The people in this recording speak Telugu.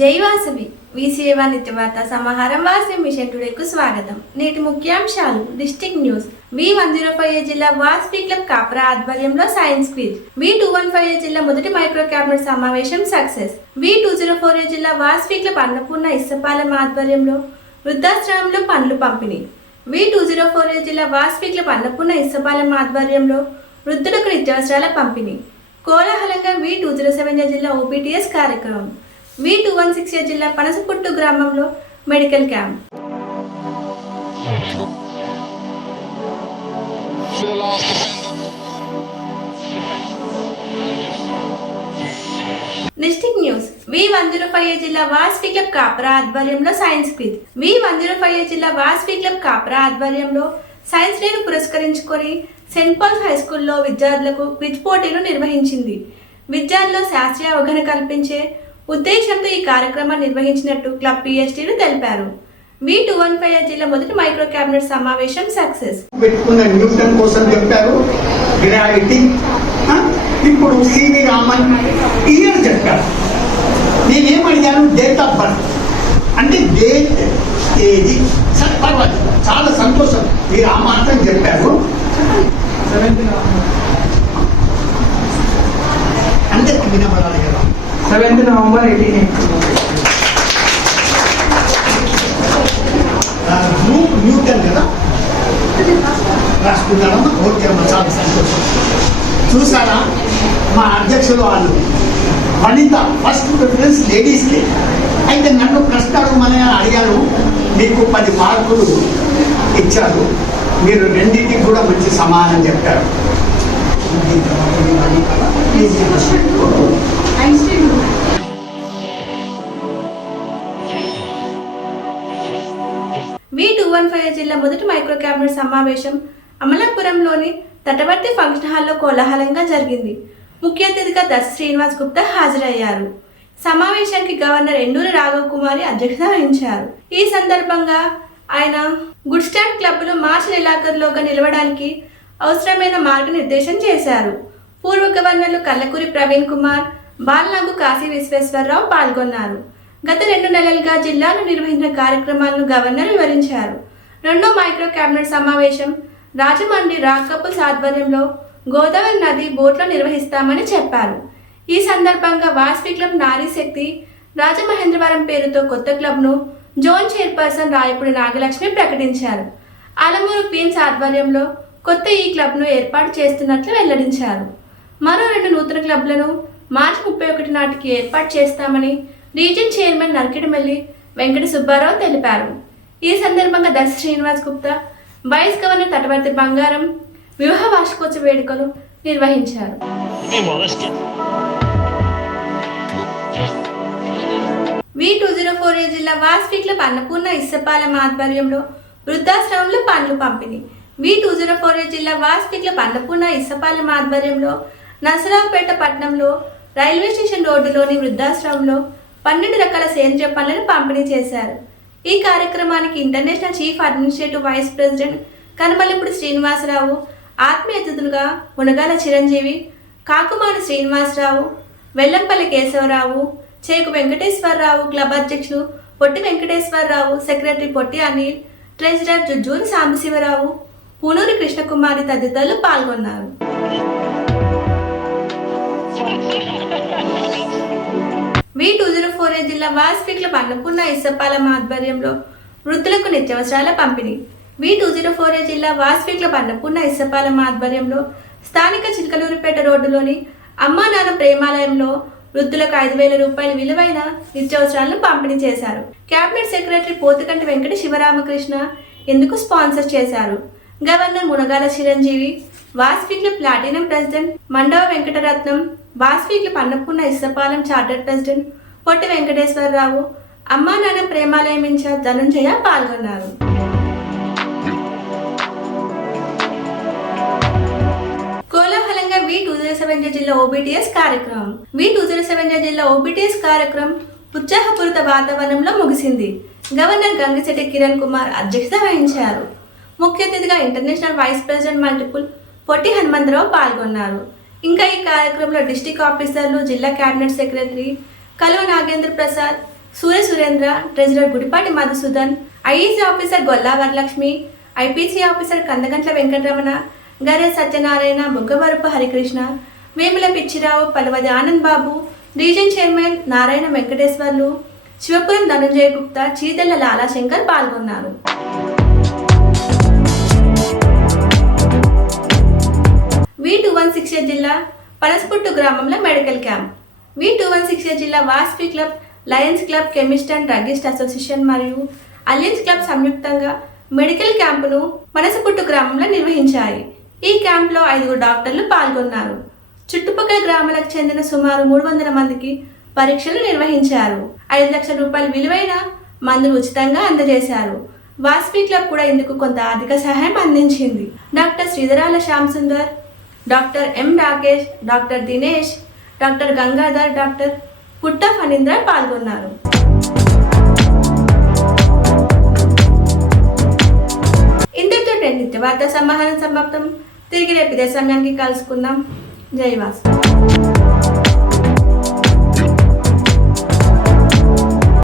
జై వాసవి వాణిజ్య వార్త సమాహారం వాసవి మిషన్ టుడేకు స్వాగతం. నేటి ముఖ్యాంశాలు district news. B one zero five A జిల్లా వాసవి క్లబ్ కాప్రా ఆధ్వర్యంలో science quiz. B two one five A జిల్లా మొదటి మైక్రో క్యాబినెట్ సమావేశం success. B two zero four A జిల్లా వాసవి క్లబ్ అన్నపూర్ణ ఇసపాలెం ఆధ్వర్యంలో వృద్ధాశ్రమంలో పనులు పంపిణీ. V two zero four A జిల్లా వాసవి క్లబ్ అన్నపూర్ణ ఇసపాలెం ఆధ్వర్యంలో వృద్ధులకు నిత్యావసరాల పంపిణీ. కోలాహలంగా V two zero seven A జిల్లా ఓపీటీఎస్ కార్యక్రమం. వి టూ వన్ సిక్స్ జిల్లా పనసపుట్టు గ్రామంలో medical camp. Fill district news V one zero five జిల్లా వాస్పి క్లబ్ కాపరా ఆధ్వర్యంలో science quiz V one zero five జిల్లా వాస్పి క్లబ్ కాపరా ఆధ్వర్యంలో సైన్స్ డేను పురస్కరించుకొని సెంట్ పాల్స్ హై స్కూల్లో విద్యార్థులకు క్విజ్ పోటీలు నిర్వహించింది. విద్యార్థుల్లో శాస్త్రీయ అవగాహన కల్పించే ఉద్దేశంతో ఈ కార్యక్రమాన్ని నిర్వహించినట్టు క్లబ్ పిఎస్టీలు తెలిపారు. వి టూ వన్ ఫైవ్ జిల్లా మొదటి మైక్రో క్యాబినెట్ సమావేశం సక్సెస్. పెట్టుకున్న న్యూటన్ కోసం చెప్పారు. గ్రావిటీ? ఇప్పుడు సివి రామన్ ఇయర్ చెప్పారు. నేనేం అడిగాను డేట్ ఆఫ్ బర్త్. అంటే డేట్ ఏది? సరే పర్వాలేదు. చాలా సంతోషం. మీరు ఆ మాత్రం చెప్పారు. అంటే వినబడాలి కదా. సెవెంత్ నవంబర్ ఎయిటీన్ ఆ, న్యూటన్ కదా? రాసుకున్నారమ్మా ఓకే అమ్మా చాలా సంతోషం. చూసారా మా అధ్యక్షులు వాళ్ళు. వనిత ఫస్ట్ ప్రిఫరెన్స్ లేడీస్కి అయితే నన్ను ప్రశ్న అడగమని అడిగాను మీకు పది మార్కులు ఇచ్చారు. మీరు రెండింటికి కూడా మంచి సమాధానం చెప్పారు. వి టూ వన్ ఫైవ్ జిల్లా మొదటి మైక్రో క్యాబినెట్ సమావేశం అమలాపురంలోని తటవర్తి ఫంక్షన్ హాల్లో కోలాహలంగా జరిగింది. ముఖ్య అతిథిగా దస్ శ్రీనివాస్ గుప్తా హాజరయ్యారు. సమావేశానికి గవర్నర్ ఎండూరి రాఘవ్ కుమారి అధ్యక్షత వహించారు. ఈ సందర్భంగా ఆయన గుడ్ స్టాండ్ క్లబ్లు మార్చి నెలాఖరులోగా నిలవడానికి అవసరమైన మార్గనిర్దేశం చేశారు. పూర్వ గవర్నర్లు కల్లకూరి ప్రవీణ్ కుమార్ బాలనాగు కాశీ విశ్వేశ్వరరావు పాల్గొన్నారు. గత రెండు నెలలుగా జిల్లాలో నిర్వహించిన కార్యక్రమాలను గవర్నర్ వివరించారు. రెండో మైక్రో కేబినెట్ సమావేశం రాజమండ్రి రాక్ ఆధ్వర్యంలో గోదావరి నది బోట్లో నిర్వహిస్తామని చెప్పారు. ఈ సందర్భంగా వాస్వి క్లబ్ నారీ శక్తి రాజమహేంద్రవరం పేరుతో కొత్త క్లబ్ను జోన్ చైర్పర్సన్ రాయపూడి నాగలక్ష్మి ప్రకటించారు. అలమూరు క్వీన్స్ ఆధ్వర్యంలో కొత్త ఈ క్లబ్ను ఏర్పాటు చేస్తున్నట్లు వెల్లడించారు. మరో రెండు నూతన క్లబ్లను మార్చి ముప్పై ఒకటి నాటికి ఏర్పాటు చేస్తామని రీజన్ చైర్మన్ నరకిడమల్లి వెంకట సుబ్బారావు తెలిపారు. ఈ సందర్భంగా దశ శ్రీనివాస్ గుప్తా వైస్ గవర్నర్ తటవర్తి బంగారం వివాహ వార్షికోత్సవ వేడుకలు నిర్వహించారు. వి టూ జీరో ఫోర్ జిల్లా వాస్విక్లబ్ అన్నపూర్ణ ఇస్సపాలెం ఆధ్వర్యంలో వృద్ధాశ్రమంలో పనులు పంపిణీ. వి టూ జీరో ఫోర్ జిల్లా వాస్విక్లబ్ అన్నపూర్ణ ఇస్సపాలెం ఆధ్వర్యంలో నసరావుపేట పట్టణంలో రైల్వే స్టేషన్ రోడ్డులోని వృద్ధాశ్రమంలో పన్నెండు రకాల సేంద్రియ పనులను పంపిణీ చేశారు. ఈ కార్యక్రమానికి international chief administrative vice president Kanamallipudi Srinivasarao ఆత్మీయ అతిథులుగా మునగాల చిరంజీవి కాకుమారి శ్రీనివాసరావు వెల్లంపల్లి కేశవరావు చేకు వెంకటేశ్వరరావు క్లబ్ అధ్యక్షులు పొట్టి వెంకటేశ్వరరావు సెక్రటరీ పొట్టి అనిల్ ట్రెజరర్ జుజ్జూరి సాంబశివరావు పూనూరి కృష్ణకుమారి తదితరులు పాల్గొన్నారు. V two zero four eight జిల్లా వాస్పిక్ల క్లబ్ అన్నపూర్ణ ఇసపాలెం ఆధ్వర్యంలో వృద్ధులకు నిత్యావసరాల పంపిణీ. V two zero four eight జిల్లా వాస్పిక్ల క్లబ్ అన్నపూర్ణ ఇసపాలెం ఆధ్వర్యంలో స్థానిక చిలకలూరిపేట రోడ్డులోని అమ్మానాన్న ప్రేమాలయంలో వృద్ధులకు ఐదు వేల రూపాయల విలువైన నిత్యావసరాలను పంపిణీ చేశారు. కేబినెట్ సెక్రటరీ పోతుకంటి వెంకట శివరామకృష్ణ ఇందుకు స్పాన్సర్ చేశారు. Governor Munagala Chiranjeevi వాస్పిక్ల platinum president Mandava Venkataratnam Vasavi club Isapalem charter chartered president Potti Venkateswararao Amma Nanna Premalayam incharge Dhanunjaya పాల్గొన్నారు. కోలాహలంగా వి టూ జీరో సెవెన్ జిల్లా ఓబీటీఎస్ కార్యక్రమం. వి టూ జీరో సెవెన్ జిల్లా ఓబీటీఎస్ కార్యక్రమం ఉత్సాహపూరిత వాతావరణంలో ముగిసింది. గవర్నర్ గంగశెట్టి కిరణ్ కుమార్ అధ్యక్షత వహించారు. ముఖ్య అతిథిగా international vice president multiple Potti Hanumantharao పాల్గొన్నారు. ఇంకా ఈ కార్యక్రమంలో డిస్టిక్ ఆఫీసర్లు జిల్లా cabinet secretary Kaluva Nagendra Prasad Surya Surendra treasurer Gudipati Madhusudan IEC officer Golla Varalakshmi IPC officer Kandagantla Venkataramana Gare Satyanarayana Boggavarapu Harikrishna Vemula Pichirao Palavadi Anand Babu region chairman Narayana Venkateswarlu Sivapuram Dhananjaya Gupta Chidella Lalashankar పాల్గొన్నారు. వి టూ వన్ సిక్స్ జిల్లా పనస్పుట్టు గ్రామంలో medical camp V two one six జిల్లా Vasavi club Lions club chemist and druggist association మరియు అలియన్స్ క్లబ్ సంయుక్తంగా మెడికల్ క్యాంపును పనసపుట్టు గ్రామంలో నిర్వహించాయి. ఈ క్యాంప్లో ఐదుగురు డాక్టర్లు పాల్గొన్నారు. చుట్టుపక్కల గ్రామాలకు చెందిన సుమారు మూడు వందల మందికి పరీక్షలు నిర్వహించారు. ఐదు లక్షల రూపాయల విలువైన మందులు ఉచితంగా అందజేశారు. వాస్పి క్లబ్ కూడా ఇందుకు కొంత ఆర్థిక సహాయం అందించింది. Doctor Sridharala Shyam Sundar doctor M Rakesh doctor Dinesh doctor Gangadhar doctor Putta Phanindra పాల్గొన్నారు. ఇంతటితో నిత్య వార్త సమాహారం సమాప్తం. తిరిగి రేపు ఇదే సమయానికి కలుసుకుందాం. జై వాసు